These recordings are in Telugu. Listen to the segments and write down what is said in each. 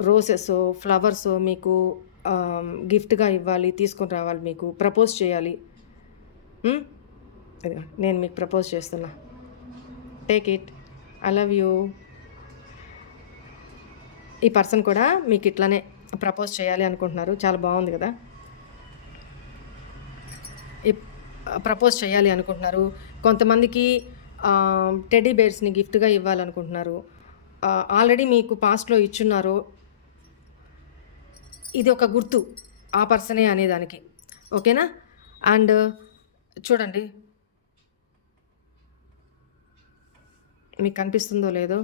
రోసెసో, ఫ్లవర్సో మీకు గిఫ్ట్‌గా ఇవ్వాలి, తీసుకొని రావాలి మీకు. ప్రపోజ్ చేయాలి. హ్మ్. ఇదిగో నేను మీకు ప్రపోజ్ చేస్తున్నా. Take it. I love you. ఈ పర్సన్ కూడా మీకు ఇట్లానే ప్రపోజ్ చేయాలి అనుకుంటున్నారు. చాలా బావుంది గదా! ఇప్ ప్రపోజ్ చేయాలి అనుకుంటున్నారు. కొంతమందికి టెడ్డీ బేర్స్‌ని గిఫ్ట్‌గా ఇవ్వాలనుకుంటున్నారు. ఆల్రెడీ మీకు పాస్ట్‌లో ఇచ్చున్నారు. ఇది ఒక గుర్తు. ఆ పర్సనే అనేదానికి. ఓకేనా? అండ్ చూడండి. మీకు కనిపిస్తుందో లేదో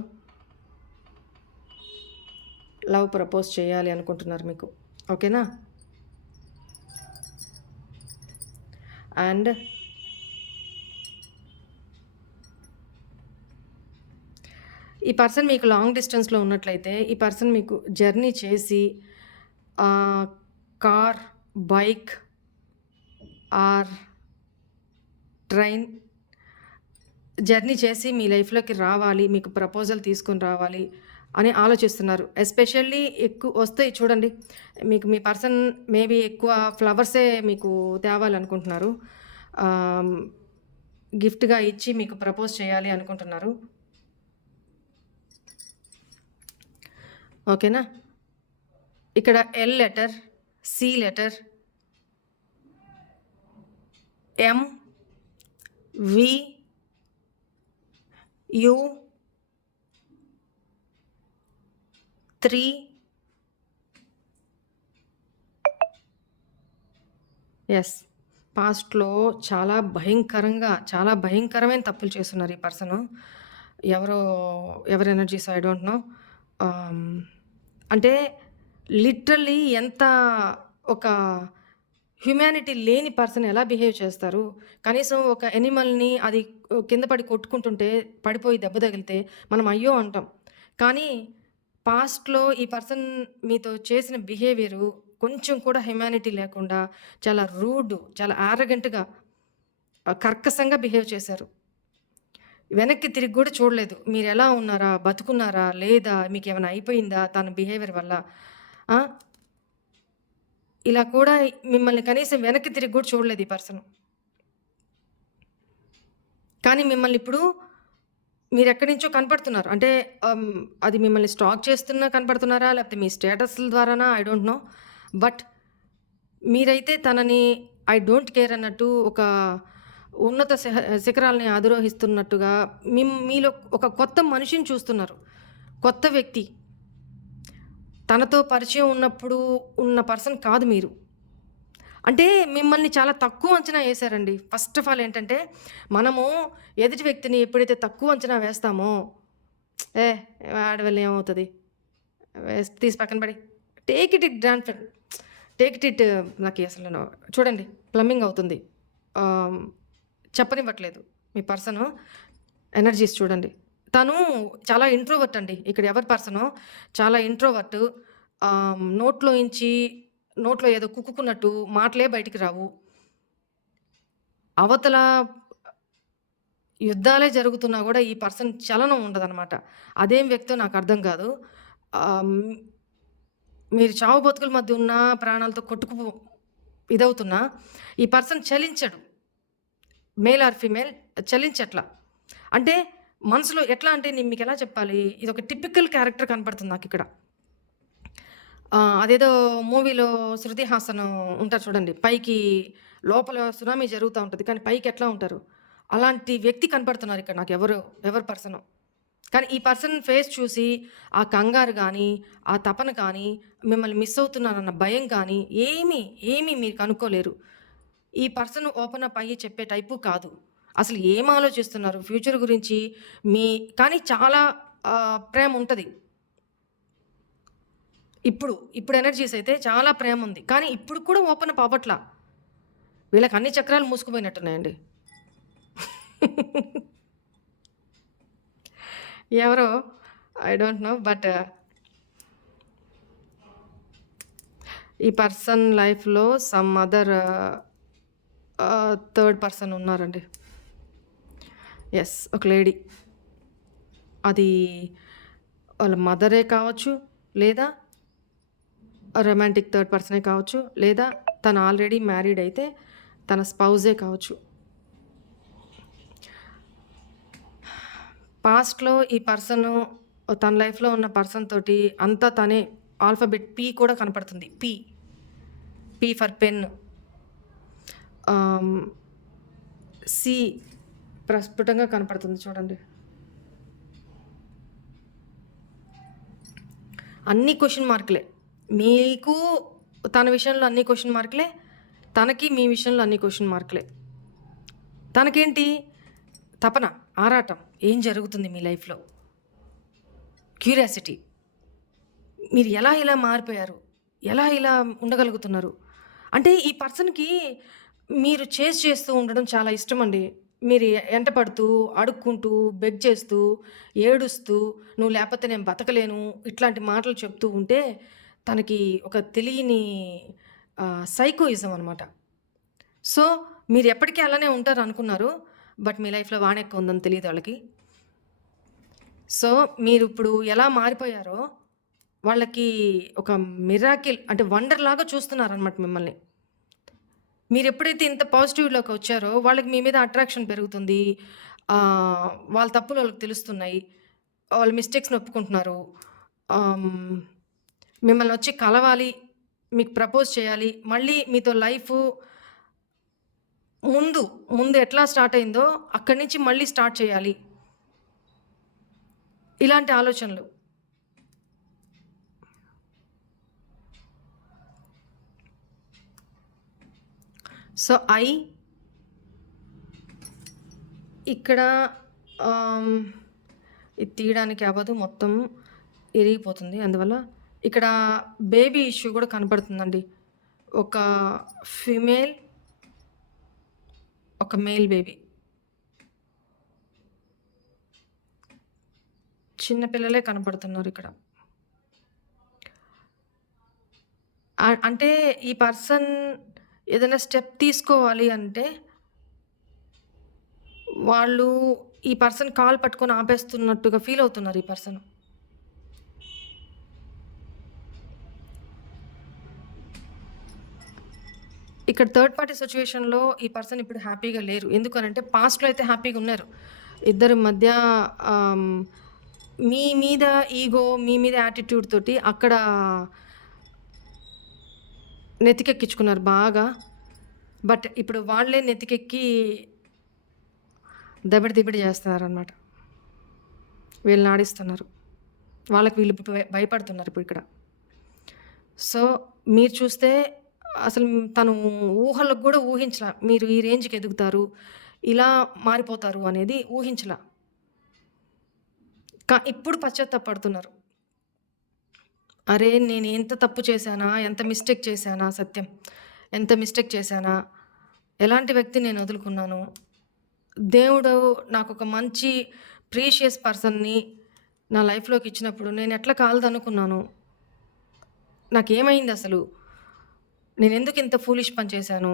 లవ్ ప్రపోజ్ చేయాలి అనుకుంటున్నారు మీకు. ఓకేనా? అండ్ ఈ పర్సన్ మీకు లాంగ్ డిస్టెన్స్‌లో ఉన్నట్లయితే, ఈ పర్సన్ మీకు జర్నీ చేసి car, bike or train journey చేసి మీ లైఫ్‌లోకి రావాలి. మీకు ప్రపోజల్ తీసుకొని రావాలి అని ఆలోచిస్తున్నారు. ఎస్పెషల్లీ వస్తాయి చూడండి. మీకు మీ పర్సన్ మేబీ ఎక్కువ ఫ్లవర్సే మీకు తేవాలనుకుంటున్నారు. ఆహ్, గిఫ్ట్‌గా ఇచ్చి మీకు ప్రపోజ్ చేయాలి అనుకుంటున్నారు. ఓకేనా? ఇక్కడ L letter, C letter, M, V, U, 3 yes. పాస్ట్‌లో చాలా భయంకరమైన తప్పులు చేసున్నారు ఈ పర్సను. ఎవరో ఎవరి ఎనర్జీసో ఐ డోంట్ నో. ఆహ్, అంటే లిటరల్లీ ఎంత ఒక హ్యుమానిటీ లేని పర్సన్ ఎలా బిహేవ్ చేస్తారు? కనీసం ఒక యానిమల్‌ని అది కింద పడి కొట్టుకుంటుంటే, పడిపోయి దెబ్బ తగిలితే మనం అయ్యో! అంటాం. కానీ పాస్ట్‌లో ఈ పర్సన్ మీతో చేసిన బిహేవియరు కొంచెం కూడా హ్యుమానిటీ లేకుండా చాలా చాలా యారగెంట్‌గా కర్కశంగా బిహేవ్ చేశారు. వెనక్కి తిరిగి గూడా చూడలేదు. మీరెలా ఉన్నారా? బతుకున్నారా? లేదా? మీకేమైనా అయిపోయిందా తన బిహేవియర్ వల్ల? ఆ! ఇలా కూడా మిమ్మల్ని కనీసం వెనక్కి తిరిగి గూడా చూడలేదు ఈ పర్సను. కానీ మిమ్మల్ని ఇప్పుడు మీరెక్కడి నుంచో కనపడుతున్నారు. అంటే అది మిమ్మల్ని స్టాక్ చేస్తున్నా కనపడుతున్నారా? లేకపోతే మీ స్టేటస్‌ల ద్వారానా? I don't know. బట్ మీరైతే తనని ఐ డోంట్ కేర్ అన్నట్టు ఒక ఉన్నత శిఖరాల్ని అధిరోహిస్తున్నట్టుగా మీలో ఒక కొత్త మనిషిని చూస్తున్నారు. కొత్త వ్యక్తి. తనతో పరిచయం ఉన్నప్పుడు ఉన్న పర్సన్ కాదు మీరు. అంటే మిమ్మల్ని చాలా తక్కువ అంచనా ఏసారండి. ఫస్ట్ ఆఫ్ ఆల్ ఏంటంటే, మనము ఎదుటి వ్యక్తిని ఎప్పుడైతే తక్కువ అంచనా వేస్తామో, ఏ వాడి వల్ల ఏమవుతది? తీసి పక్కన పడేయి. Take it it granted. Take it it నాకు అసలు చూడండి ప్లంబింగ్ అవుతుంది. ఆహ్, చెప్పనివ్వట్లేదు. మీ పర్సను ఎనర్జీస్ చూడండి. తను చాలా ఇంట్రోవర్ట్ అండి. ఇక్కడ ఎవరి పర్సనో చాలా ఇంట్రోవర్ట్. నోట్లో ఏదో కుక్కుకున్నట్టు మాటలే బయటికి రావు. అవతల యుద్ధాలే జరుగుతున్నా గూడా ఈ పర్సన్ చలనం ఉండదనమాట. అదేం వ్యక్తో నాకర్థం కాదు. ఆహ్, హ్మ్, మీరు చావు బతుకుల మధ్య ఉన్నా, ప్రాణాలతో ఇదవుతున్నా, ఈ పర్సన్ చలించడు. మేల్ ఆర్ ఫీమేల్ చలించట్ల. అంటే మనసులో ఎట్లా అంటే నేను మీకెలా చెప్పాలి? ఇదొక టిపికల్ క్యారెక్టర్ కనపడుతుంది నాకిక్కడ. అదేదో మూవీలో 'శృతి హాసన్' ఉంటారు చూడండి. లోపల సునామీ జరుగుతా ఉంటది. కానీ పైకి ఎట్లా ఉంటారు? అలాంటి వ్యక్తి కనపడుతున్నారు ఇక్కడ నాకు ఎవరి పర్సనో. కానీ ఈ పర్సన్ ఫేస్ చూసి ఆ కంగారు గానీ, ఆ తపన కానీ, మిమ్మల్ని మిస్ అవుతున్నానన్న భయం కానీ ఏమీ మీరు కనుక్కోలేరు. ఈ పర్సన్ ఓపెన్ అప్ అయ్యి చెప్పే టైపు కాదు. అసలు ఏం ఆలోచిస్తున్నారు ఫ్యూచర్ గురించి మీ కానీ చాలా ప్రేమ ఉంటది. ఇప్పుడు ఎనర్జీస్ అయితే చాలా ప్రేముంది. కానీ ఇప్పుడు కూడా ఓపెన్ అప్ అవ్వట్లా. వీళ్ళకి అన్ని చక్రాలు మూసుకుపోయినట్టున్నాయండి. ఎవరో ఐ డోంట్ నో. బట్ ఈ పర్సన్ లైఫ్‌లో సమ్ అదర్ థర్డ్ పర్సన్ ఉన్నారండి. యెస్. ఒక లేడీ. అది వాళ్ళ మదరే కావచ్చు, లేదా రొమాంటిక్ థర్డ్ పర్సనే కావచ్చు, లేదా తను ఆల్రెడీ మ్యారీడ్ అయితే తన స్పౌజే కావచ్చు. పాస్ట్‌లో ఈ పర్సను తన లైఫ్‌లో ఉన్న పర్సన్ తోటి అంతా తనే ఆల్ఫాబెట్ పీ కూడా కనపడుతుంది. పీ. P for pen. ఆహ్, సి ప్రస్ఫుటంగా కనపడుతుంది చూడండి. అన్ని క్వెషన్ మార్కులే. మీకు తన విషయంలో అన్ని క్వెషన్ మార్కులే. తనకి మీ విషయంలో అన్ని క్వెషన్ మార్కులే. తనకేంటి తపన, ఆరాటం. ఏం జరుగుతుంది మీ లైఫ్‌లో? క్యూరియాసిటీ. మీరు ఎలా ఇలా మారిపోయారు? ఎలా ఇలా ఉండగలుగుతున్నారు? అంటే ఈ పర్సన్‌కి మీరు చేజ్ చేస్తూ ఉండడం చాలా ఇష్టమండి. మీరు ఎంటపడుతూ, అడుక్కుంటూ, బెగ్ చేస్తూ, ఏడుస్తూ, "నువ్వు లేపోతే నేను బతకలేను" ఇట్లాంటి మాటలు చెప్తూ ఉంటే తనకి ఒక తెలియని సైకోయిజం అనమాట. సో, మీరు ఎప్పటికీ అలానే ఉంటారనుకున్నారు. బట్ మీ లైఫ్‌లో వానెక్కువ ఉందని తెలీదు వాళ్ళకి. సో, మీరిప్పుడు ఎలా మారిపోయారో వాళ్ళకి ఒక మిరాకిల్ అంటే వండర్‌లాగా చూస్తున్నారనమాట మిమ్మల్ని. మీరెప్పుడైతే ఇంత పాజిటివ్‌లోకి వచ్చారో వాళ్ళకి మీ మీద అట్రాక్షన్ పెరుగుతుంది. వాళ్ళ తప్పులు వాళ్ళకి తెలుస్తున్నాయి. వాళ్ళ మిస్టేక్స్‌ని ఒప్పుకుంటున్నారు. ఆహ్, హ్మ్, మిమ్మల్ని వచ్చి కలవాలి, మీకు ప్రపోజ్ చేయాలి, మళ్ళీ మీతో లైఫు ముందు, ముందు ఎట్లా స్టార్ట్ అయిందో అక్కడి నుంచి మళ్ళీ స్టార్ట్ చేయాలి. ఇలాంటి ఆలోచనలు. సో, ఇక్కడ ఆహ్, ఇది తీయడానికి అవ్వదు. మొత్తం ఇరిగిపోతుంది. అందువల్ల ఇక్కడ బేబీ ఇష్యూ కూడా కనపడుతుందండి. ఒక ఫీమేల్, ఒక మేల్ బేబీ. చిన్న పిల్లలే కనపడుతున్నారిక్కడ. అంటే ఈ పర్సన్ ఏదైనా స్టెప్ తీసుకోవాలి అంటే వాళ్ళు ఈ పర్సన్ కాలు పట్టుకొని ఆపేస్తున్నట్టుగా ఫీల్ అవుతున్నారు ఈ పర్సన్. ఇక్కడ థర్డ్ పార్టీ సిట్యుయేషన్‌లో ఈ పర్సన్ ఇప్పుడు హ్యాపీగా లేరు. ఎందుకనంటే పాస్ట్‌లో అయితే హ్యాపీగా ఉన్నారు. ఇద్దరి మధ్య ఆహ్, మీ మీద ఈగో, మీ మీద యాటిట్యూడ్ తోటి అక్కడ నెత్తికెక్కించుకున్నారు బాగా. బట్ ఇప్పుడు వాళ్ళే నెత్తికెక్కి దబిడి దిబిడి చేస్తున్నారనమాట. వీళ్ళని ఆడిస్తున్నారు. వాళ్ళకి వీళ్ళు భయపడుతున్నారు ఇప్పుడు ఇక్కడ. సో, మీరు చూస్తే అసలు తను ఊహలకు గూడా ఊహించలా. మీరు ఈ రేంజ్‌కి ఎదుగుతారు, ఇలా మారిపోతారు అనేది ఊహించలా. ఇప్పుడు పశ్చాత్తాపపడుతున్నారు. అరే! నేను ఎంత తప్పు చేశానా? ఎంత మిస్టేక్ చేశానా? సత్యం. ఎంత మిస్టేక్ చేశానా? ఎలాంటి వ్యక్తిని నేను వదులుకున్నాను? దేవుడు నాకొక మంచి ప్రీషియస్ పర్సన్‌ని నా లైఫ్‌లోకి ఇచ్చినప్పుడు నేను ఎట్లా కాలదనుకున్నాను? నాకేమైందసలు? నేనెందుకు ఇంత ఫూలిష్ పని చేశాను?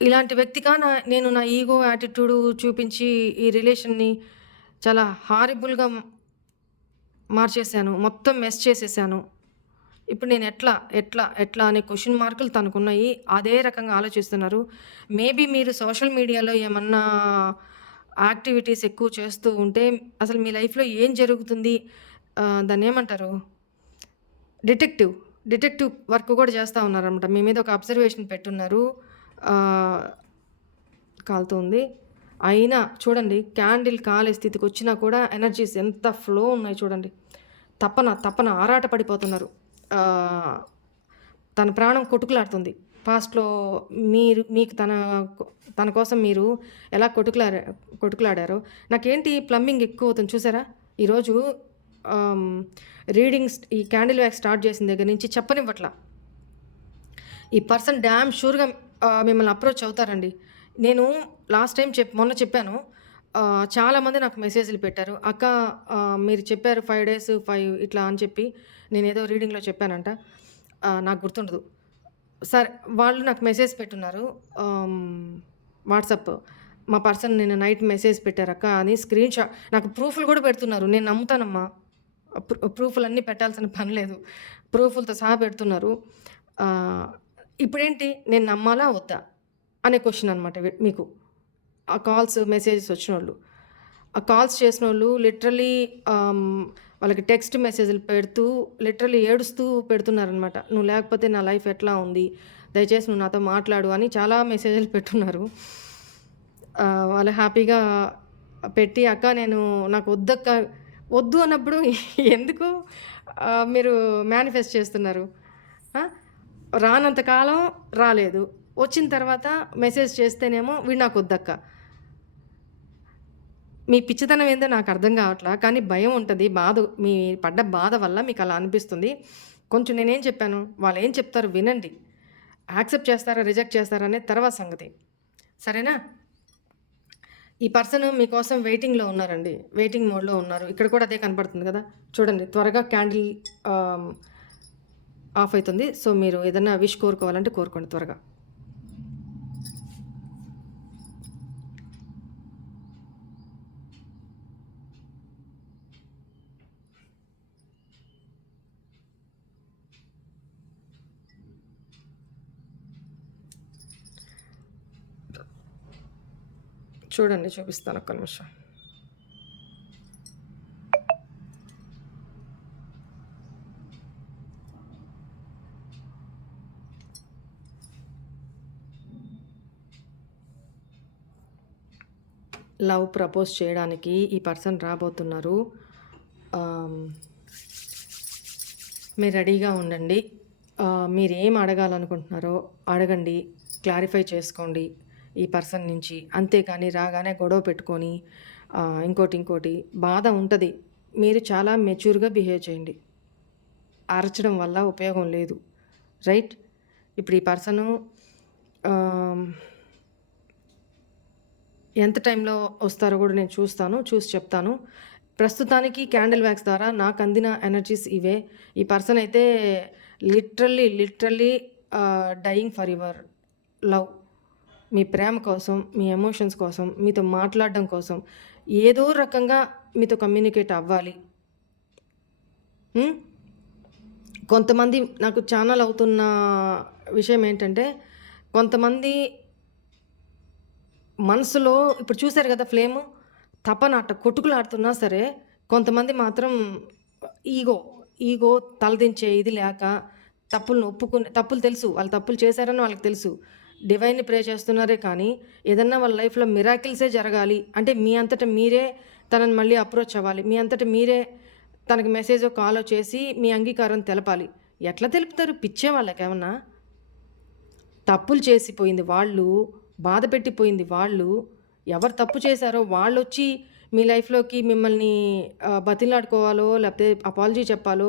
ఇలాంటి వ్యక్తిగా నేను నా ఈగో, యాటిట్యూడ్ చూపించి ఈ రిలేషన్‌ని చాలా హారిబుల్‌గా మార్చేశాను. మొత్తం మెస్ చేసేసాను. ఇప్పుడు నేను ఎట్లా అనే క్వెషన్ మార్కులు తనకున్నాయి. అదే రకంగా ఆలోచిస్తున్నారు. మేబీ మీరు సోషల్ మీడియాలో ఏమన్నా యాక్టివిటీస్ ఎక్కువ చేస్తూ ఉంటే అసలు మీ లైఫ్‌లో ఏం జరుగుతుంది? దాన్నేమంటారు? డిటెక్టివ్ వర్క్ కూడా చేస్తా ఉన్నారనమాట. మీ మీద ఒక అబ్జర్వేషన్ పెట్టున్నారు. కాలుతుంది. అయినా చూడండి క్యాండిల్ కాలే స్థితికొచ్చినా కూడా ఎనర్జీస్ ఎంత ఫ్లో ఉన్నాయి చూడండి. తపన ఆరాట పడిపోతున్నారు. తన ప్రాణం కొట్టుకులాడుతుంది. పాస్ట్‌లో మీకు తన కోసం మీరు ఎలా కొట్టుకులాడారో నాకేంటి ప్లంబింగ్ ఎక్కువ అవుతుంది చూసారా? ఈరోజు రీడింగ్స్ ఈ క్యాండిల్ వ్యాక్స్ స్టార్ట్ చేసిన దగ్గర నుంచి చెప్పనివ్వట్లా. ఈ పర్సన్ డామ్ షూర్‌గా మిమ్మల్ని అప్రోచ్ అవుతారండి. నేను లాస్ట్ టైం మొన్న చెప్పాను. చాలామంది నాకు మెసేజ్‌లు పెట్టారు. "అక్క మీరు చెప్పారు 5 డేస్ 5 ఇట్లా" అని చెప్పి నేనేదో రీడింగ్‌లో చెప్పానంట. నాకు గుర్తుండదు. సరే వాళ్ళు నాకు మెసేజ్ పెట్టున్నారు. వాట్సాప్. మా పర్సన్ నిన్న నైట్ మెసేజ్ పెట్టారక్క అని స్క్రీన్‌షాట్ నాకు ప్రూఫ్‌లు కూడా పెడుతున్నారు. నేను నమ్ముతానమ్మా. ప్రూఫ్‌లన్నీ పెట్టాల్సిన పని లేదు. ప్రూఫ్‌లతో సహా పెడుతున్నారు. ఇప్పుడేంటి నేను నమ్మాలా? వద్దా? అనే క్వెషన్ అనమాట మీకు. ఆ కాల్స్, మెసేజెస్ వచ్చినోళ్ళు. ఆ కాల్స్ చేసినోళ్ళు లిటరల్లీ వాళ్ళకి టెక్స్ట్ మెసేజ్‌లు పెడుతూ లిటరల్లీ ఏడుస్తూ పెడుతున్నారనమాట. "నువ్వు లేకపోతే నా లైఫ్ ఎట్లా ఉంది? దయచేసి నువ్వు నాతో మాట్లాడు" అని చాలా మెసేజ్‌లు పెట్టున్నారు. వాళ్ళు హ్యాపీగా పెట్టి, "అక్క నాకు వద్దక్క." వద్దు అన్నప్పుడు ఎందుకు మీరు మేనిఫెస్ట్ చేస్తున్నారు? ఆ! రానంత కాలం రాలేదు. వచ్చిన తర్వాత మెసేజ్ చేస్తేనేమో వీడు నాకొద్దక్క. మీ పిచ్చితనం ఏందో నాకర్థం కావట్లా. కానీ భయం ఉంటది. మీ పడ్డ బాధ వల్ల మీకలా అనిపిస్తుంది. కొంచెం నేనేం చెప్పాను, వాళ్ళేం చెప్తారో వినండి. యాక్సెప్ట్ చేస్తారా, రిజెక్ట్ చేస్తారా అనేది తర్వాత సంగతి. సరేనా? ఈ పర్సన్ మీకోసం వెయిటింగ్‌లో ఉన్నారండి. వెయిటింగ్ మోడ్‌లో ఉన్నారు. ఇక్కడ కూడా అదే కనపడుతుంది కదా! చూడండి త్వరగా క్యాండిల్ ఆహ్, ఆఫ్ అయితుంది. సో, మీరు ఏదన్నా విష్ కోరుకోవాలంటే కోరుకోండి త్వరగా. చూడండి చూపిస్తాను ఒక్క నిమిషం. లవ్ ప్రపోజ్ చేయడానికి ఈ పర్సన్ రాబోతున్నారు. ఆహ్, మీరు రెడీగా ఉండండి. మీరేం అడగాలనుకుంటున్నారో అడగండి. క్లారిఫై చేసుకోండి ఈ పర్సన్ నుంచి. అంతేకాని రాగానే గొడవ పెట్టుకొని ఇంకోటి బాధ ఉంటది. మీరు చాలా మెచ్యూర్‌గా బిహేవ్ చేయండి. అరచడం వల్ల ఉపయోగం లేదు. రైట్? ఇప్పుడు ఈ పర్సను ఆహ్, ఎంత టైంలో వస్తారో గూడా నేను చూస్తాను. చూసి చెప్తాను. ప్రస్తుతానికి క్యాండిల్ వ్యాక్స్ ద్వారా నాకందిన ఎనర్జీస్ ఇవే. ఈ పర్సన్ అయితే literally dying for your love. మీ ప్రేమ కోసం, మీ ఎమోషన్స్ కోసం, మీతో మాట్లాడడం కోసం, ఏదో రకంగా మీతో కమ్యూనికేట్ అవ్వాలి. హ్మ్. కొంతమంది నాకు ఛానల్ అవుతున్న విషయం ఏంటంటే, కొంతమంది మనసులో ఇప్పుడు చూసారు గదా ఫ్లేము, తపన అట్ట కొట్టుకులాడుతున్నా సరే, కొంతమంది మాత్రం ఈగో, ఈగో తలదించే ఇది లేక తప్పులు తెలుసు. వాళ్ళు తప్పులు చేశారని వాళ్ళకి తెలుసు. డివైన్‌ని ప్రే చేస్తున్నారే కానీ, ఏదన్నా వాళ్ళ లైఫ్‌లో మిరాకిల్సే జరగాలి. అంటే మీ అంతట మీరే తనని మళ్ళీ అప్రోచ్ అవ్వాలి. మీ అంతట మీరే తనకి మెసేజో, కాలో చేసి మీ అంగీకారం తెలపాలి. ఎట్లా తెలుపుతారు? పిచ్చా వాళ్ళకేమన్నా? తప్పులు చేసిపోయింది వాళ్ళు, బాధ పెట్టిపోయింది వాళ్ళు, ఎవరు తప్పు చేశారో వాళ్ళొచ్చి మీ లైఫ్‌లోకి మిమ్మల్ని బతిమలాడుకోవాలో, లేకపోతే అపాలజీ చెప్పాలో,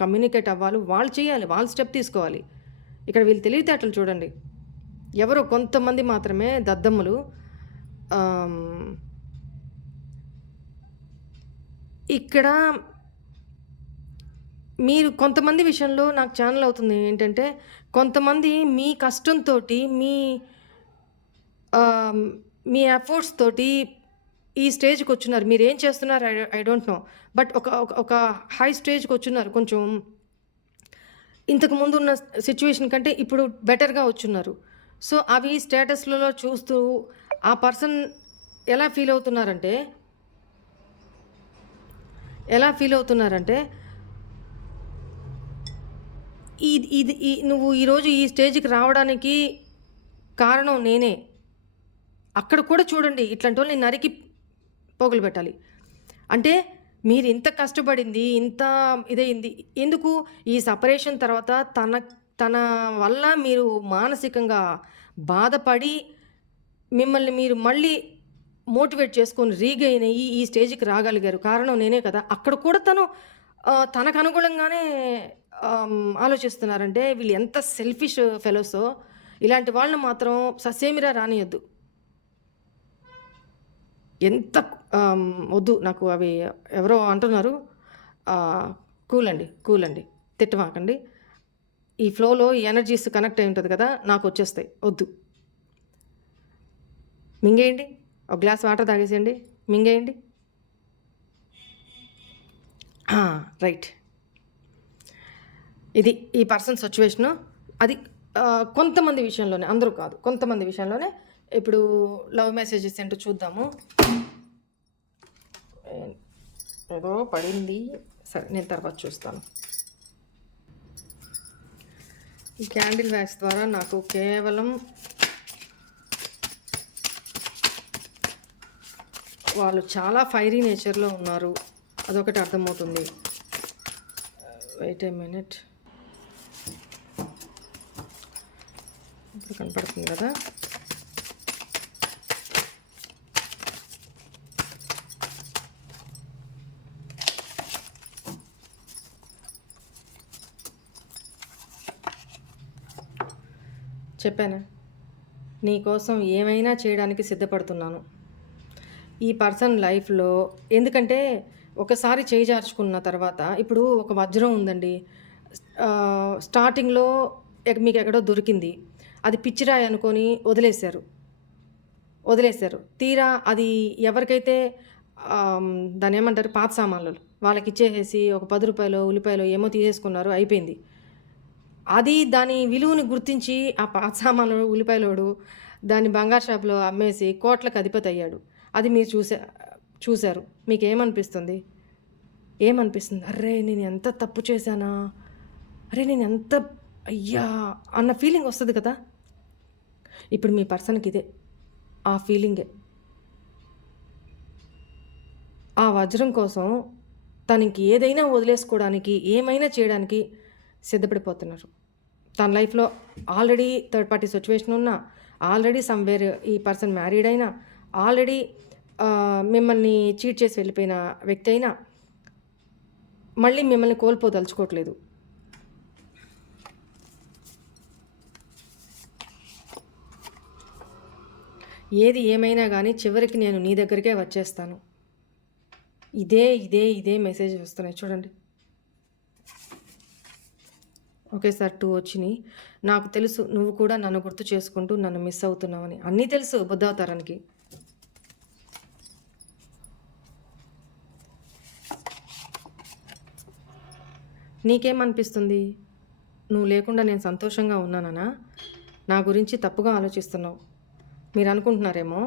కమ్యూనికేట్ అవ్వాలో వాళ్ళు చేయాలి. వాళ్ళు స్టెప్ తీసుకోవాలి. ఇక్కడ వీళ్ళ తెలివితేటలు చూడండి. ఎవరో కొంతమంది మాత్రమే దద్దమ్మలు. ఆహ్, ఇక్కడ మీరు కొంతమంది విషయంలో నాకు ఛానల్ అవుతుంది ఏంటంటే, కొంతమంది మీ కష్టంతోటి, ఆహ్, మీ ఎఫర్ట్స్ తోటి ఈ స్టేజ్‌కొచ్చున్నారు. మీరేం చేస్తున్నారు ఐ డోంట్ నో. బట్ ఒక ఒక ఒక హై స్టేజ్‌కొచ్చున్నారు. కొంచెం ఇంతకు ముందున్న సిట్యుయేషన్ కంటే ఇప్పుడు బెటర్‌గా వచ్చున్నారు. సో, అవి స్టేటస్‌లలో చూస్తూ ఆ పర్సన్ ఎలా ఫీల్ అవుతున్నారంటే, ఎలా ఫీల్ అవుతున్నారంటే ఇది ఇది ఈ నువ్వు ఈరోజు ఈ స్టేజ్‌కి రావడానికి కారణం నేనే. అక్కడ కూడా చూడండి ఇట్లాంటోళ్ళని నరికి పోగులు పెట్టాలి. అంటే మీరింత కష్టపడింది, ఇంత ఇదయింది. ఎందుకు? ఈ సెపరేషన్ తర్వాత తన వల్ల మీరు మానసికంగా బాధపడి, మిమ్మల్ని మీరు మళ్ళీ మోటివేట్ చేసుకొని రీగెయిన్ అయ్యి ఈ స్టేజ్‌కి రాగలిగారు. కారణం నేనే కదా! అక్కడ కూడా తను తనకు అనుగుణంగానే ఆలోచిస్తున్నారంటే వీళ్ళు ఎంత సెల్ఫిష్ ఫెలోసో. ఇలాంటి వాళ్ళని మాత్రం ససేమిరా రానియొద్దు. ఎంత వద్దు నాకు అవి ఎవరో అంటున్నారు. కూల్ అండి. తిట్టమాకండి. ఈ ఫ్లోలో ఈ ఎనర్జీస్ కనెక్ట్ అయి ఉంటది కదా! నాకొచ్చేస్తాయి. వద్దు. మింగేయండి. ఒక గ్లాస్ వాటర్ తాగేసేయండి. మింగేయండి. రైట్. ఇది ఈ పర్సన్ సిచ్యువేషను. అది కొంతమంది విషయంలోనే, అందరూ కాదు, కొంతమంది విషయంలోనే. ఇప్పుడు లవ్ మెసేజెస్ ఏంటో చూద్దాము. ఏదో పడింది, సరే నేను తర్వాత చూస్తాను. ఈ క్యాండిల్ వ్యాక్స్ ద్వారా నాకు కేవలం వాళ్ళు చాలా ఫైరీ నేచర్లో ఉన్నారు, అదొకటి అర్థమవుతుంది. వెయిట్ ఏ మినిట్, ఇప్పుడు కనపడుతుంది కదా. చెప్పానా, నీకోసం ఏమైనా చేయడానికి సిద్ధపడుతున్నాను ఈ పర్సన్ లైఫ్లో. ఎందుకంటే ఒకసారి చేజార్చుకున్న తర్వాత, ఇప్పుడు ఒక వజ్రం ఉందండి, స్టార్టింగ్లో మీకు ఎక్కడో దొరికింది, అది పిచ్చిరాయి అనుకొని వదిలేశారు. తీరా అది ఎవరికైతే దాన్ని ఏమంటారు, పాత సామాన్లు వాళ్ళకి ఇచ్చేసేసి ఒక 10 రూపాయలు ఉల్లిపాయలు ఏమో తీసేసుకున్నారు, అయిపోయింది. అది దాని విలువని గుర్తించి ఆ పాత సామాన్లు ఉల్లిపాయలోడు దాన్ని బంగారు షాప్లో అమ్మేసి కోట్లకు అధిపతి అయ్యాడు. అది మీరు చూశారు. మీకేమనిపిస్తుంది? అర్రే నేను ఎంత తప్పు చేశానా, అరే నేను ఎంత అయ్యా అన్న ఫీలింగ్ వస్తుంది కదా. ఇప్పుడు మీ పర్సన్కి ఇదే ఆ ఫీలింగే. ఆ వజ్రం కోసం తనకి ఏదైనా వదిలేసుకోవడానికి, ఏమైనా చేయడానికి సిద్ధపడిపోతున్నారు. తన లైఫ్లో ఆల్రెడీ థర్డ్ పార్టీ సిచ్యువేషన్ ఉన్నా, ఆల్రెడీ సమ్వేర్ ఈ పర్సన్ మ్యారీడ్ అయినా, ఆల్రెడీ మిమ్మల్ని చీట్ చేసి వెళ్ళిపోయిన వ్యక్తి అయినా మళ్ళీ మిమ్మల్ని కోల్పోదలుచుకోవట్లేదు. ఏది ఏమైనా కానీ చివరికి నేను నీ దగ్గరికే వచ్చేస్తాను. ఇదే మెసేజ్ వస్తున్నాయి చూడండి. ఓకే సార్, 2 వచ్చినాయి. నాకు తెలుసు నువ్వు కూడా నన్ను గుర్తు చేసుకుంటూ నన్ను మిస్ అవుతున్నావని. అన్నీ తెలుసు బుద్ధావతారానికి. నీకేమనిపిస్తుంది? నువ్వు లేకుండా నేను సంతోషంగా ఉన్నానా? నా గురించి తప్పుగా ఆలోచిస్తున్నావు. మీరు అనుకుంటున్నారేమో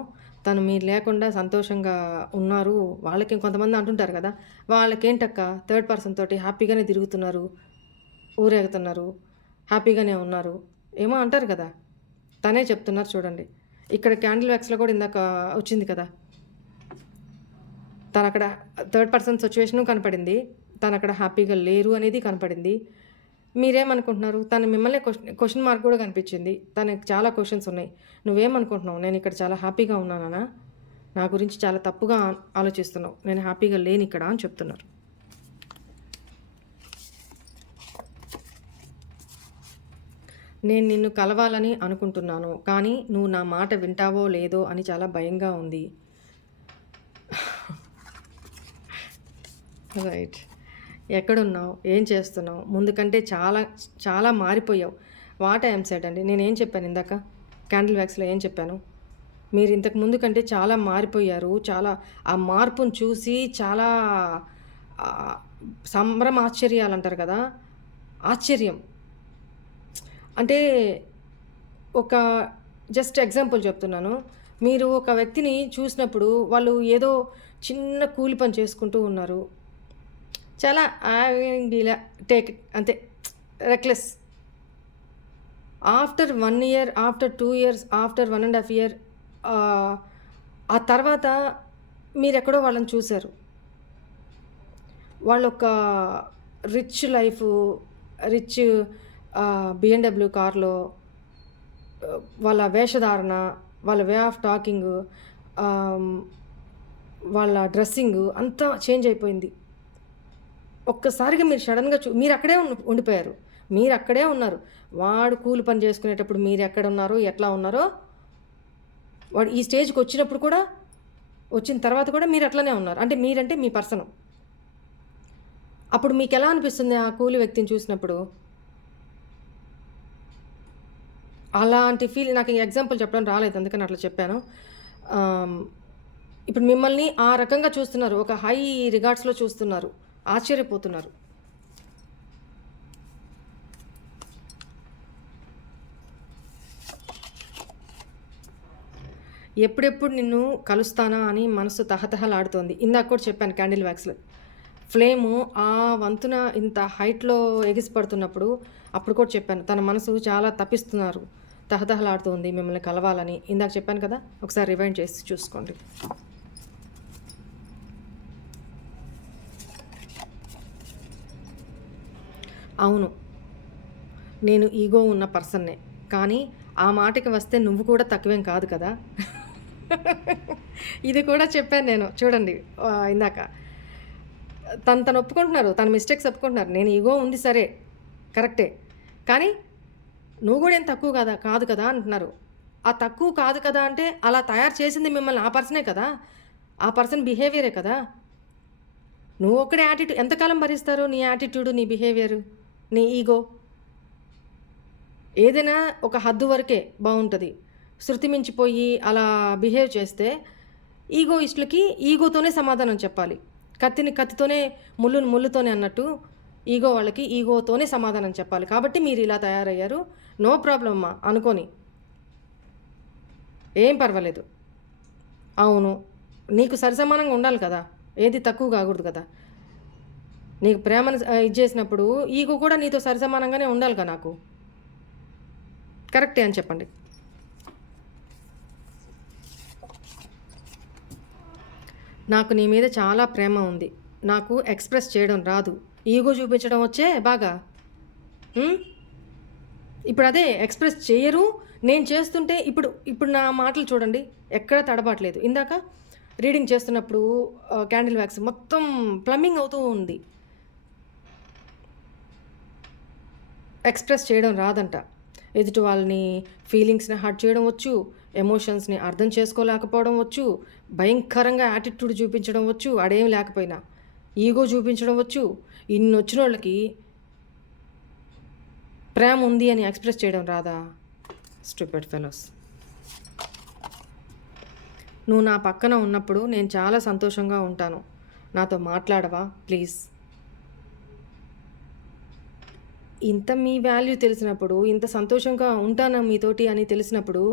తను మీరు లేకుండా సంతోషంగా ఉన్నారు, వాళ్ళకి కొంతమంది అంటుంటారు కదా, వాళ్ళకేంటక్క థర్డ్ పర్సన్ తోటి హ్యాపీగానే తిరుగుతున్నారు, ఊరేగుతున్నారు, హ్యాపీగానే ఉన్నారు ఏమో అంటారు కదా. తనే చెప్తున్నారు చూడండి. ఇక్కడ క్యాండిల్ వ్యాక్స్లో కూడా ఇందాక వచ్చింది కదా, తను అక్కడ థర్డ్ పర్సన్ సిచ్యువేషను కనపడింది, తను అక్కడ హ్యాపీగా లేరు అనేది కనపడింది. మీరేమనుకుంటున్నారు? తను మిమ్మల్ని క్వశ్చన్ మార్క్ కూడా కనిపించింది. తనకి చాలా క్వశ్చన్స్ ఉన్నాయి. నువ్వేమనుకుంటున్నావు? నేను ఇక్కడ చాలా హ్యాపీగా ఉన్నానా, నా గురించి చాలా తప్పుగా ఆలోచిస్తున్నావు, నేను హ్యాపీగా లేని ఇక్కడ అని చెప్తున్నారు. నేను నిన్ను కలవాలని అనుకుంటున్నాను, కానీ నువ్వు నా మాట వింటావో లేదో అని చాలా భయంగా ఉంది. రైట్. ఎక్కడున్నావు? ఏం చేస్తున్నావు? ముందు కంటే చాలా చాలా మారిపోయావు. వాట్ ఐఎమ్ సెడ్ అండి. నేనేం చెప్పాను ఇందాక క్యాండిల్ వ్యాక్స్లో? ఏం చెప్పాను? మీరు ఇంతకు ముందు కంటే చాలా మారిపోయారు. చాలా ఆ మార్పును చూసి చాలా సంభ్రమ ఆశ్చర్యాలు అంటారు కదా, ఆశ్చర్యం. అంటే ఒక జస్ట్ ఎగ్జాంపుల్ చెప్తున్నాను. మీరు ఒక వ్యక్తిని చూసినప్పుడు వాళ్ళు ఏదో చిన్న కూలి పని చేసుకుంటూ ఉన్నారు, చాలా ఇలా టేక్ ఇట్ అంతే, reckless. After 1 year, after 2 years, after 1.5 year, ఆ తర్వాత మీరెక్కడో వాళ్ళని చూశారు. వాళ్ళొక రిచ్ లైఫ్, రిచ్ BMW కార్లో, వాళ్ళ వేషధారణ, వాళ్ళ వే ఆఫ్ టాకింగ్, వాళ్ళ డ్రెస్సింగ్ అంతా చేంజ్ అయిపోయింది. ఒక్కసారిగా మీరు సడన్గా మీరు అక్కడే ఉండిపోయారు. మీరు అక్కడే ఉన్నారు. వాడు కూలి పని చేసుకునేటప్పుడు మీరు ఎక్కడ ఉన్నారో, ఎట్లా ఉన్నారో, వాడు ఈ స్టేజ్కి వచ్చినప్పుడు కూడా, వచ్చిన తర్వాత కూడా మీరు అట్లనే ఉన్నారు. అంటే మీరంటే మీ పర్సను. అప్పుడు మీకు ఎలా అనిపిస్తుంది ఆ కూలి వ్యక్తిని చూసినప్పుడు? అలాంటి ఫీల్ నాకు ఎగ్జాంపుల్ చెప్పడం రాలేదు, అందుకని అట్లా చెప్పాను. ఇప్పుడు మిమ్మల్ని ఆ రకంగా చూస్తున్నారు, ఒక హై రిగార్డ్స్లో చూస్తున్నారు. ఆశ్చర్యపోతున్నారు. ఎప్పుడెప్పుడు నిన్ను కలుస్తానా అని మనసు తహతహలాడుతోంది. ఇందాక కూడా చెప్పాను క్యాండిల్ వ్యాక్స్‌లో. ఫ్లేము ఆ వంతున ఇంత హైట్‌లో ఎగిసిపడుతున్నప్పుడు అప్పుడు కూడా చెప్పాను. తన మనసు చాలా తపిస్తున్నారు. తహతహలాడుతోంది మిమ్మల్ని కలవాలని. ఇందాక చెప్పాను కదా! ఒకసారి రివైండ్ చేసి చూసుకోండి. అవును. నేను ఈగో ఉన్న పర్సన్నే. కానీ ఆ మాటకి వస్తే నువ్వు కూడా తక్కువేం కాదు కదా! ఇది కూడా చెప్పాను నేను. చూడండి ఇందాక. తను ఒప్పుకుంటున్నారు. తన మిస్టేక్స్ ఒప్పుకుంటున్నారు. నేను ఈగో ఉంది సరే. కరెక్టే. కానీ నువ్వు గూడా ఏం తక్కువ కాదు కదా అంటున్నారు. ఆ తక్కువ కాదు కదా అంటే అలా తయారు చేసింది మిమ్మల్ని ఆ పర్సనే కదా! ఆ పర్సన్ బిహేవియరే కదా! నువ్వు ఒక్కడే ఎంతకాలం భరిస్తారు నీ యాటిట్యూడ్, నీ బిహేవియరు, నీ ఈగో? ఏదైనా ఒక హద్దు వరకే బావుంటది. శృతి మించిపోయి అలా బిహేవ్ చేస్తే ఈగోయిస్టులకి ఈగోతోనే సమాధానం చెప్పాలి. కత్తిని కత్తితోనే, ముల్లుని ముల్లుతోనే అన్నట్టు ఈగో వాళ్ళకి ఈగోతోనే సమాధానం చెప్పాలి. కాబట్టి మీరిలా తయారయ్యారు. నో ప్రాబ్లమ్ అమ్మా అనుకోని. ఏం పర్వాలేదు. అవును. నీకు సరిసమానంగా ఉండాలి కదా! ఏది తక్కువ కాకూడదు కదా! నీకు ప్రేమను ఇది చేసినప్పుడు ఈగో కూడా నీతో సరిసమానంగానే ఉండాలిగా నాకు. కరెక్టే అని చెప్పండి. నాకు నీ మీద చాలా ప్రేమ ఉంది. నాకు ఎక్స్‌ప్రెస్ చేయడం రాదు. ఈగో చూపించడం వచ్చే బాగా. హ్మ్. ఇప్పుడదే ఎక్స్‌ప్రెస్ చెయ్యరు. నేను చేస్తుంటే ఇప్పుడు నా మాటలు చూడండి. ఎక్కడ తడబాట్లేదు. ఇందాక రీడింగ్ చేస్తున్నప్పుడు క్యాండిల్ వ్యాక్స్ మొత్తం ప్లమ్మింగ్ అవుతూ ఉంది. ఎక్స్‌ప్రెస్ చేయడం రాదంట. ఎదుటి వాళ్ళని ఫీలింగ్స్‌ని హర్ట్ చేయడం వచ్చు. ఎమోషన్స్‌ని అర్థం చేసుకోలేకపోవడం వచ్చు. భయంకరంగా యాటిట్యూడ్ చూపించడం వచ్చు. ఆడేం లేకపోయినా. ఈగో చూపించడం వచ్చు. ఇన్నొచ్చినోళ్ళకి ప్రేమ ఉంది అని ఎక్స్‌ప్రెస్ చేయడం రాదా? Stupid fellows. నువ్వు నా పక్కన ఉన్నప్పుడు నేను చాలా సంతోషంగా ఉంటాను. నాతో మాట్లాడవా ప్లీజ్? ఇంత మీ వాల్యూ తెలిసినప్పుడు, ఇంత సంతోషంగా ఉంటానా మీతోటి అని తెలిసినప్పుడు,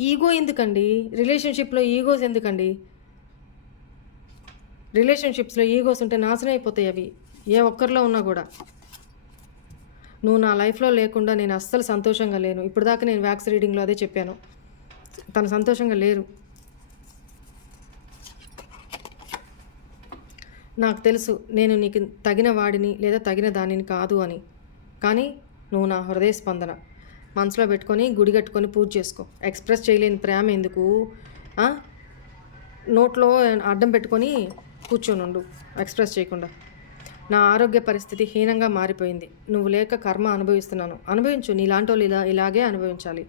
ఈగో ఎందుకండి? రిలేషన్‌షిప్‌లో ఈగోస్ ఎందుకండి? రిలేషన్‌షిప్స్‌లో ఈగోస్ ఉంటే నాశనం అయిపోతాయి అవి. ఏ ఒక్కరిలో ఉన్నా గూడా. నువ్వు నా లైఫ్‌లో లేకుండా నేను అస్సలు సంతోషంగా లేను. ఇప్పటిదాకా నేను వ్యాక్స్ రీడింగ్‌లో అదే చెప్పాను. తను సంతోషంగా లేరు. నాకు తెలుసు నేను నీకు తగిన వాడిని లేదా తగిన దానిని కాదు అని. కానీ నువ్వు నా హృదయ స్పందన. మనసులో పెట్టుకొని గుడి కట్టుకొని పూజ చేసుకో. ఎక్స్‌ప్రెస్ చేయలేని ప్రేమ ఎందుకు? ఆ! నోట్లో అడ్డం పెట్టుకొని కూర్చొనుండు ఎక్స్‌ప్రెస్ చేయకుండా. నా ఆరోగ్య పరిస్థితి హీనంగా మారిపోయింది. నువ్వు లేక కర్మ అనుభవిస్తున్నాను. అనుభవించు. నీలాంటోళ్ళు ఇలాగే అనుభవించాలి.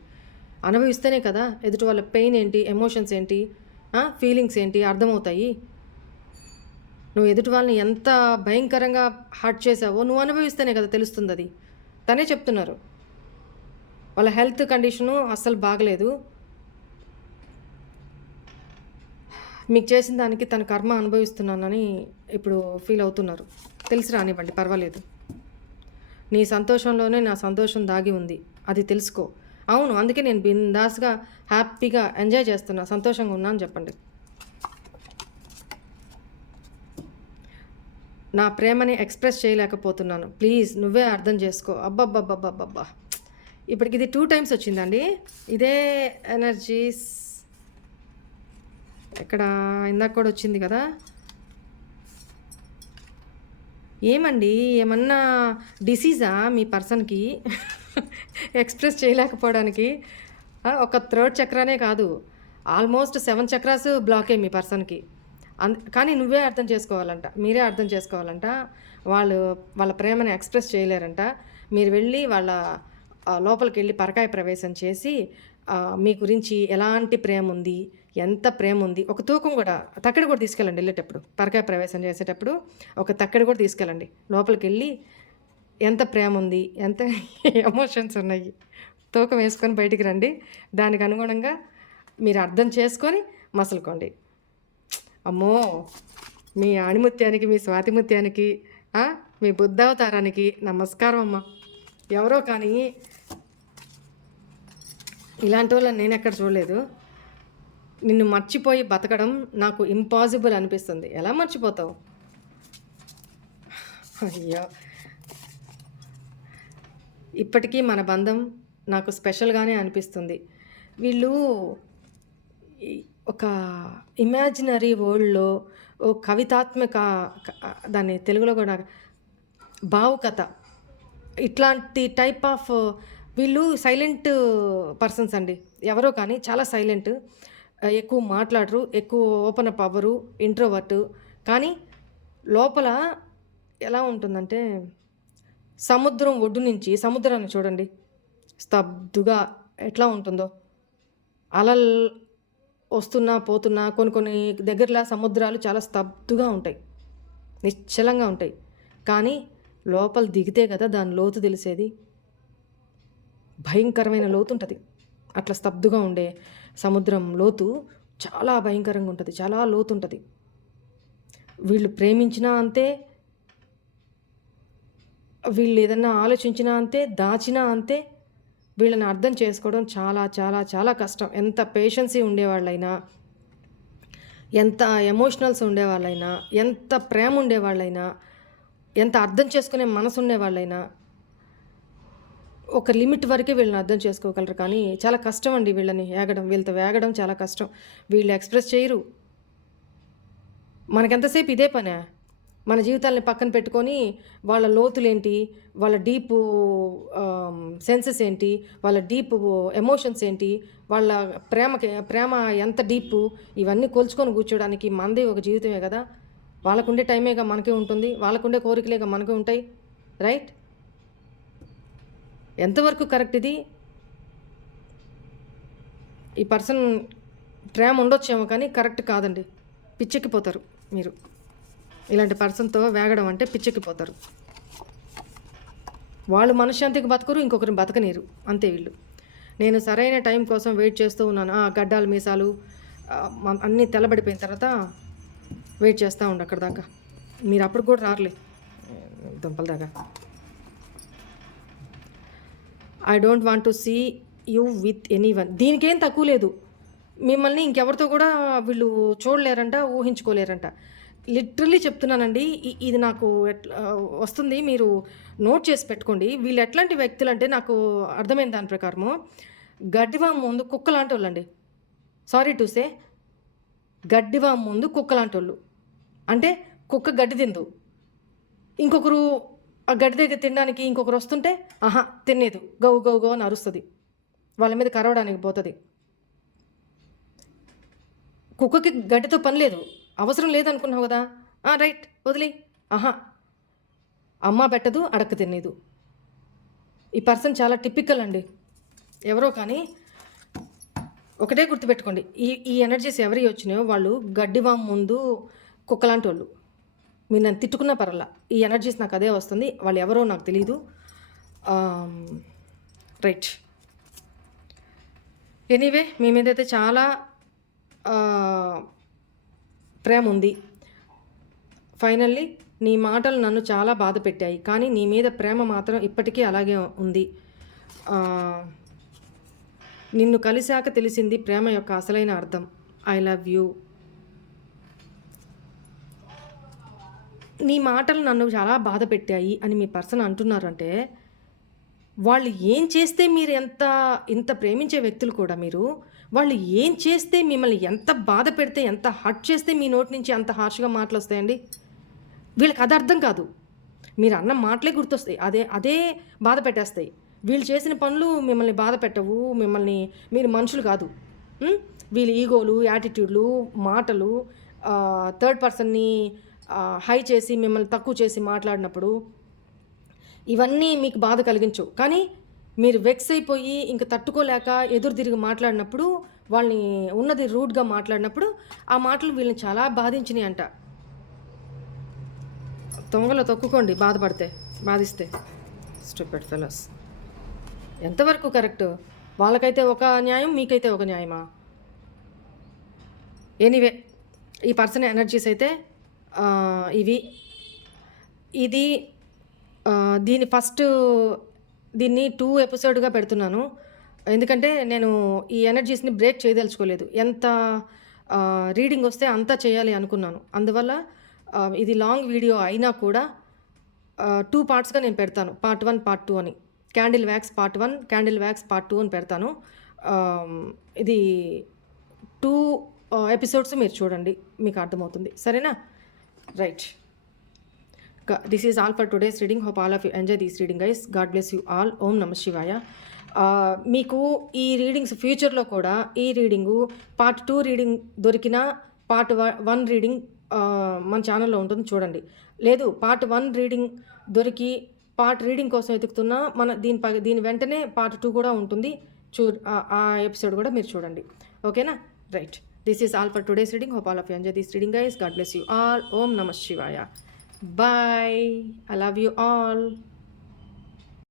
అనుభవిస్తేనే కదా ఎదుటి వాళ్ళ పెయిన్ ఏంటి, ఎమోషన్స్ ఏంటి, ఫీలింగ్స్ ఏంటి అర్థమవుతాయి. నువ్వు ఎదుటి వాళ్ళని ఎంత భయంకరంగా హర్ట్ చేసావో నువ్వు అనుభవిస్తేనే కదా తెలుస్తుందది. తనే చెప్తున్నారు. వాళ్ళ హెల్త్ కండిషను అస్సలు బాగలేదు. మీకు చేసిన దానికి తన కర్మ అనుభవిస్తున్నానని ఇప్పుడు ఫీల్ అవుతున్నారు. తెలిసి రానివ్వండి పర్వాలేదు. నీ సంతోషంలోనే నా సంతోషం దాగి ఉంది. అది తెలుసుకో. అవును. అందుకే నేను బిందాస్‌గా, హ్యాపీగా ఎంజాయ్ చేస్తున్నా. సంతోషంగా ఉన్నా అని చెప్పండి. నా ప్రేమని ఎక్స్‌ప్రెస్ చేయలేకపోతున్నాను. ప్లీజ్ నువ్వే అర్థం చేసుకో. అబ్బబ్బబ్బబ్బబ్బబ్బా! ఇప్పటికిది 2 టైమ్స్ వచ్చిందండి. ఇదే ఎనర్జీస్ ఇక్కడ ఇందాక కూడా వచ్చింది కదా! ఏమండి ఏమన్నా డిసీజా మీ పర్సన్‌కి ఎక్స్‌ప్రెస్ చేయలేకపోవడానికి? ఒక థర్డ్ చక్రానే కాదు. ఆల్మోస్ట్ 7 చక్రాస్ బ్లాకే మీ పర్సన్‌కి. కానీ నువ్వే అర్థం చేసుకోవాలంట. మీరే అర్థం చేసుకోవాలంట. వాళ్ళ ప్రేమని ఎక్స్‌ప్రెస్ చేయలేరంట. మీరు వెళ్ళి వాళ్ళ లోపలికెళ్ళి పరకాయ ప్రవేశం చేసి మీ గురించి ఎలాంటి ప్రేముంది, ఎంత ప్రేముంది, ఒక తూకం గూడా తక్కెడ కూడా తీసుకెళ్ళండి ఎళ్ళేటప్పుడు. పరకాయ ప్రవేశం చేసేటప్పుడు ఒక తక్కెడ కూడా తీసుకెళ్ళండి. లోపలికెళ్ళి ఎంత ప్రేముంది, ఎంత ఎమోషన్స్ ఉన్నాయి, తూకం వేసుకొని బయటికి రండి. దానికి అనుగుణంగా మీరు అర్థం చేసుకొని మసలుకోండి. అమ్మో! మీ ఆణిముత్యానికి, మీ స్వాతిముత్యానికి ఆ? మీ బుద్ధవతారానికి నమస్కారం అమ్మ. ఎవరో కానీ ఇలాంటి వాళ్ళని నేను ఎక్కడ చూడలేదు. నిన్ను మర్చిపోయి బతకడం నాకు ఇంపాసిబుల్ అనిపిస్తుంది. ఎలా మర్చిపోతావు? అయ్యో! ఇప్పటికీ మన బంధం నాకు స్పెషల్గానే అనిపిస్తుంది. వీళ్ళు ఈ ఒక ఇమాజినరీ వరల్డ్‌లో ఓ కవితాత్మక దాన్ని తెలుగులో కూడా భావుకత ఇట్లాంటి టైప్ ఆఫ్ వీళ్ళు సైలెంట్ పర్సన్స్ అండి. ఎవరో కానీ చాలా సైలెంట్. ఎక్కువ మాట్లాడరు, ఎక్కువ ఓపెన్ అప్ అవ్వరు, ఇంట్రోవర్ట్. కానీ లోపల ఎలా ఉంటుందంటే సముద్రం ఒడ్డు నుంచి సముద్రాన్ని చూడండి స్తబ్దుగా ఎట్లా ఉంటుందో. అలల్ వస్తున్నా పోతున్నా కొన్ని దగ్గరలో సముద్రాలు చాలా స్తబ్దుగా ఉంటాయి, నిశ్చలంగా ఉంటాయి. కానీ లోపల దిగితే కదా దాని లోతు తెలిసేది. భయంకరమైన లోతు ఉంటుంది. అట్లా స్తబ్దుగా ఉండే సముద్రం లోతు చాలా భయంకరంగా ఉంటుంది, చాలా లోతు ఉంటుంది. వీళ్ళు ప్రేమించినా అంతే, వీళ్ళు ఏదన్నా ఆలోచించినా అంతే, దాచినా అంతే. వీళ్ళని అర్థం చేసుకోవడం చాలా చాలా చాలా కష్టం. ఎంత పేషెన్సీ ఉండేవాళ్ళైనా, ఎంత ఎమోషనల్స్ ఉండేవాళ్ళైనా, ఎంత ప్రేమ ఉండేవాళ్ళైనా, ఎంత అర్థం చేసుకునే మనసు ఉండేవాళ్ళైనా ఒక లిమిట్ వరకే వీళ్ళని అర్థం చేసుకోగలరు. కానీ చాలా కష్టం అండి వీళ్ళతో వేగడం చాలా కష్టం. వీళ్ళు ఎక్స్ప్రెస్ చేయరు. మనకెంతసేపు ఇదే పనే. మన జీవితాల్ని పక్కన పెట్టుకొని వాళ్ళ లోతులేంటి, వాళ్ళ డీపు సెన్సెస్ ఏంటి, వాళ్ళ డీప్ ఎమోషన్స్ ఏంటి, వాళ్ళ ప్రేమ ఎంత డీపు, ఇవన్నీ కొలుచుకొని కూర్చోడానికి మనది ఒక జీవితమే కదా. వాళ్ళకుండే టైమేగా మనకే ఉంటుంది, వాళ్ళకుండే కోరికలేగా మనకే ఉంటాయి. రైట్? ఎంతవరకు కరెక్ట్ ఇది? ఈ పర్సన్ ప్రేమ ఉండొచ్చేమో కానీ కరెక్ట్ కాదండి. పిచ్చెక్కిపోతారు మీరు. ఇలాంటి పర్సన్తో వేగడం అంటే పిచ్చెక్కిపోతారు. వాళ్ళు మనశ్శాంతికి బతకరు, ఇంకొకరిని బతకనీరు. అంతే వీళ్ళు. నేను సరైన టైం కోసం వెయిట్ చేస్తూ ఉన్నాను. గడ్డాలు మీసాలు అన్నీ తెల్లబడిపోయిన తర్వాత వెయిట్ చేస్తూ ఉండు అక్కడ దాకా. మీరు అప్పుడు కూడా రారులే దుంపల దాకా. I don't want to see you with anyone. దీనికేం తక్కువ లేదు. మిమ్మల్ని ఇంకెవరితో కూడా వీళ్ళు చూడలేరంట, ఊహించుకోలేరంట. లిటరల్లీ చెప్తున్నానండి. ఇది నాకు వస్తుంది, మీరు నోట్ చేసి పెట్టుకోండి. వీళ్ళు ఎట్లాంటి వ్యక్తులు అంటే నాకు అర్థమైన దాని ప్రకారము గడ్డివాం ముందు కుక్కలాంటి వాళ్ళండి. సారీ టు సే, గడ్డివాం ముందు కుక్కలాంటి వాళ్ళు. అంటే కుక్క గడ్డి తిందు, ఇంకొకరు ఆ గడ్డి దగ్గర తినడానికి ఇంకొకరు వస్తుంటే తినేదు, గౌ గౌ గౌ అని అరుస్తుంది, వాళ్ళ మీద కరవడానికి పోతుంది. కుక్కకి గడ్డితో పని లేదు, అవసరం లేదనుకున్నావు కదా, రైట్ వదిలి. అమ్మ పెట్టదు, అడక్క తినేదు. ఈ పర్సన్ చాలా టిపికల్ అండి. ఎవరో కానీ ఒకటే గుర్తుపెట్టుకోండి, ఈ ఎనర్జీస్ ఎవరి వచ్చినాయో వాళ్ళు గడ్డివాం ముందు కుక్కలాంటి వాళ్ళు. మీరు నన్ను తిట్టుకున్నా పర్వాలా, ఈ ఎనర్జీస్ నాకు అదే వస్తుంది. వాళ్ళు ఎవరో నాకు తెలీదు. రైట్. ఎనీవే, మీ మీదైతే చాలా ప్రేమ ఉంది. ఫైనల్లీ నీ మాటలు నన్ను చాలా బాధ పెట్టాయి, కానీ నీ మీద ప్రేమ మాత్రం ఇప్పటికీ అలాగే ఉంది. నిన్ను కలిశాక తెలిసింది ప్రేమ యొక్క అసలైన అర్థం. I love you. నీ మాటలు నన్ను చాలా బాధ పెట్టాయి అని మీ పర్సన్ అంటున్నారంటే వాళ్ళు ఏం చేస్తే మీరు ఇంత ప్రేమించే వ్యక్తులు కూడా మీరు వాళ్ళు ఏం చేస్తే మిమ్మల్ని ఎంత బాధ పెడితే, ఎంత హర్ట్ చేస్తే మీ నోటి నుంచి అంత హార్ష్గా మాటలు వస్తాయండి. వీళ్ళకి అది అర్థం కాదు. మీరు అన్న మాటలే గుర్తొస్తాయి, అదే బాధ పెట్టేస్తాయి. వీళ్ళు చేసిన పనులు మిమ్మల్ని బాధ పెట్టవు. మీరు మనుషులు కాదు. వీళ్ళ ఈగోలు, యాటిట్యూడ్లు, మాటలు, థర్డ్ పర్సన్ని హై చేసి మిమ్మల్ని తక్కువ చేసి మాట్లాడినప్పుడు ఇవన్నీ మీకు బాధ కలిగించవు. కానీ మీరు వెక్స్ అయిపోయి ఇంక తట్టుకోలేక ఎదురు తిరిగి మాట్లాడినప్పుడు, వాళ్ళని ఉన్నది రూడ్గా మాట్లాడినప్పుడు ఆ మాటలు వీళ్ళని చాలా బాధించినాయి అంట. తొంగలో తొక్కుకోండి బాధిస్తే. Stupid fellows. ఎంతవరకు కరెక్ట్? వాళ్ళకైతే ఒక న్యాయం, మీకైతే ఒక న్యాయమా? ఎనీవే, ఈ పర్సన్ ఎనర్జీస్ అయితే ఇవి. ఇది దీని దీన్ని 2 ఎపిసోడ్‌గా పెడుతున్నాను. ఎందుకంటే నేను ఈ ఎనర్జీస్‌ని బ్రేక్ చేయదలుచుకోలేదు. ఎంత రీడింగ్ వస్తే అంతా చేయాలి అనుకున్నాను. అందువల్ల ఇది లాంగ్ వీడియో అయినా కూడా 2 పార్ట్స్‌గా నేను పెడతాను. పార్ట్ 1, పార్ట్ 2 అని. Candle wax part 1, candle wax part 2 అని పెడతాను. ఇది 2 ఎపిసోడ్స్ మీరు చూడండి. మీకు అర్థమవుతుంది. సరేనా? Right. This is all for today's reading. Hope all of you enjoy this reading, guys. God bless you all. Om Namah Shivaya. మీకు ఈ రీడింగ్స్ ఫ్యూచర్లో కూడా ఈ రీడింగు పార్ట్ 2 రీడింగ్ దొరికిన పార్ట్ 1 రీడింగ్ మన ఛానల్లో ఉంటుంది, చూడండి. లేదు పార్ట్ 1 రీడింగ్ దొరికి పార్ట్ రీడింగ్ కోసం వెతుకుతున్నా దీని వెంటనే పార్ట్ 2 కూడా ఉంటుంది. ఆ ఎపిసోడ్ కూడా మీరు చూడండి. ఓకేనా? Right. This is all for today's reading. Hope all of you enjoy this reading, guys. God bless you all. ఓం నమః శివాయ. Bye. I love you all.